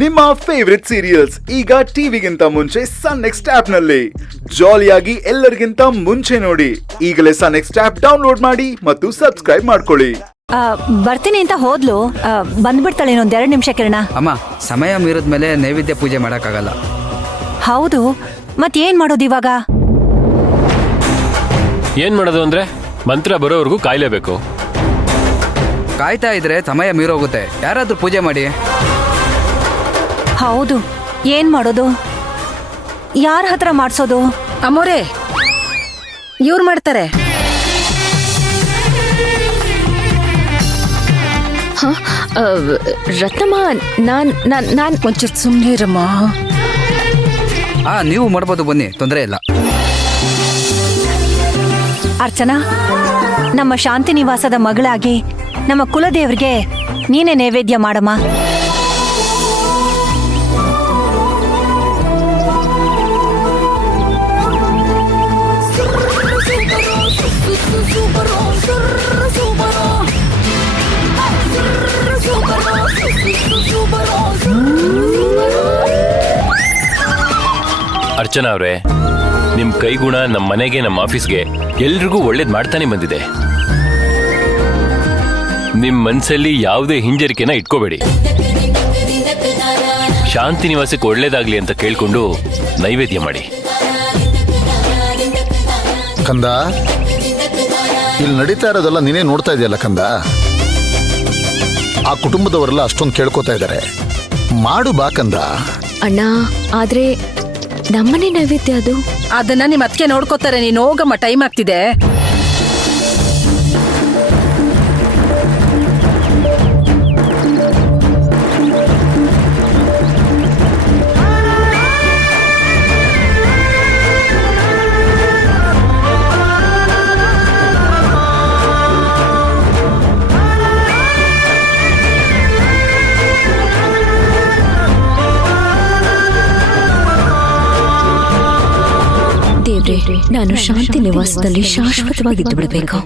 ನಿಮ್ಮ favourite serials ಈಗ ಟಿವಿಗಿಂತ ಮುಂಚೆ ಸನ್ ನೆಕ್ಸ್ಟ್ ಆಪ್ ನಲ್ಲಿ ಜಾಲಿಯಾಗಿ ಎಲ್ಲರಿಗಿಂತ ಮುಂಚೆ ನೋಡಿ. ಈಗಲೇ ಸನ್ ನೆಕ್ಸ್ಟ್ ಆಪ್ ಡೌನ್ಲೋಡ್ ಮಾಡಿ ಮತ್ತು ಸಬ್ಸ್ಕ್ರೈಬ್ ಮಾಡ್ಕೊಳ್ಳಿ. ಬರ್ತೀನಿ ಅಂತ ಹೋದ್ಲು, ಬಂದ್ಬಿಡ್ತಾಳೆ ಇನ್ನೊಂದ್ 2 ನಿಮಿಷ. ಕಿರಣ, ಅಮ್ಮ ಸಮಯ ಮೀರಿದ್ಮೇಲೆ ನೈವೇದ್ಯ ಪೂಜೆ ಮಾಡಕ್ಕಾಗಲ್ಲ. ಹೌದು, ಮತ್ತೇನ್ ಮಾಡೋದು ಇವಾಗ? ಏನ್ ಮಾಡೋದು ಅಂದ್ರೆ ಮಂತ್ರ ಬರೋವರೆಗೂ ಕಾಯ್ಲೇಬೇಕು. ಕಾಯ್ತಾ ಇದ್ರೆ ಸಮಯ ಮೀರೋಗುತ್ತೆ. ಯಾರಾದ್ರೂ ಪೂಜೆ ಮಾಡಿ. ಹೌದು, ಏನ್ ಮಾಡೋದು? ಯಾರ ಹತ್ರ ಮಾಡ್ಸೋದು? ಅಮ್ಮೋರೆ, ಇವ್ರು ಮಾಡ್ತಾರೆ. ರತ್ನಮ್ಮ, ನಾನ್ ಒಂಚೂರು ಸುಮ್ಮನೆ ಇರಮ್ಮ. ನೀವು ಮಾಡ್ಬೋದು, ಬನ್ನಿ, ತೊಂದರೆ ಇಲ್ಲ. ಅರ್ಚನಾ, ನಮ್ಮ ಶಾಂತಿ ನಿವಾಸದ ಮಗಳಾಗಿ ನಮ್ಮ ಕುಲದೇವ್ರಿಗೆ ನೀನೇ ನೈವೇದ್ಯ ಮಾಡಮ್ಮ. ಅರ್ಚನಾ ಅವ್ರೆ, ನಿಮ್ ಕೈಗುಣ ನಮ್ಮ ಮನೆಗೆ, ನಮ್ಮ ಆಫೀಸ್ಗೆ ಎಲ್ರಿಗೂ ಒಳ್ಳೇದ್ ಮಾಡ್ತಾನೆ ಬಂದಿದೆ. ನಿಮ್ ಮನ್ಸಲ್ಲಿ ಯಾವುದೇ ಹಿಂಜರಿಕೆನ ಇಟ್ಕೋಬೇಡಿ. ಶಾಂತಿ ನಿವಾಸಕ್ಕೆ ಒಳ್ಳೇದಾಗ್ಲಿ ಅಂತ ಕೇಳ್ಕೊಂಡು ನೈವೇದ್ಯ ಮಾಡಿ. ಕಂದ, ಇಲ್ಲಿ ನಡೀತಾ ಇರೋದೆಲ್ಲ ನೀನೇ ನೋಡ್ತಾ ಇದೆಯಲ್ಲ ಕಂದ. ಆ ಕುಟುಂಬದವರೆಲ್ಲ ಅಷ್ಟೊಂದು ಕೇಳ್ಕೊತಾ ಇದ್ದಾರೆ. ಮಾಡು ಬಾ ಕಂದ. ಅಣ್ಣ, ಆದ್ರೆ ನಮ್ಮನೆ ನೈವೇದ್ಯ ಅದು. ಅದನ್ನ ನಿಮ್ಮ ಅತ್ತಿಗೆ ನೋಡ್ಕೋತಾರೆ. ನೀನು ಹೋಗಮ್ಮ, ಟೈಮ್ ಆಗ್ತಿದೆ. ದೇವ್ರೆ, ನಾನು ಶಾಂತಿ ನಿವಾಸದಲ್ಲಿ ಶಾಶ್ವತವಾಗಿದ್ದು ಬಿಡಬೇಕು.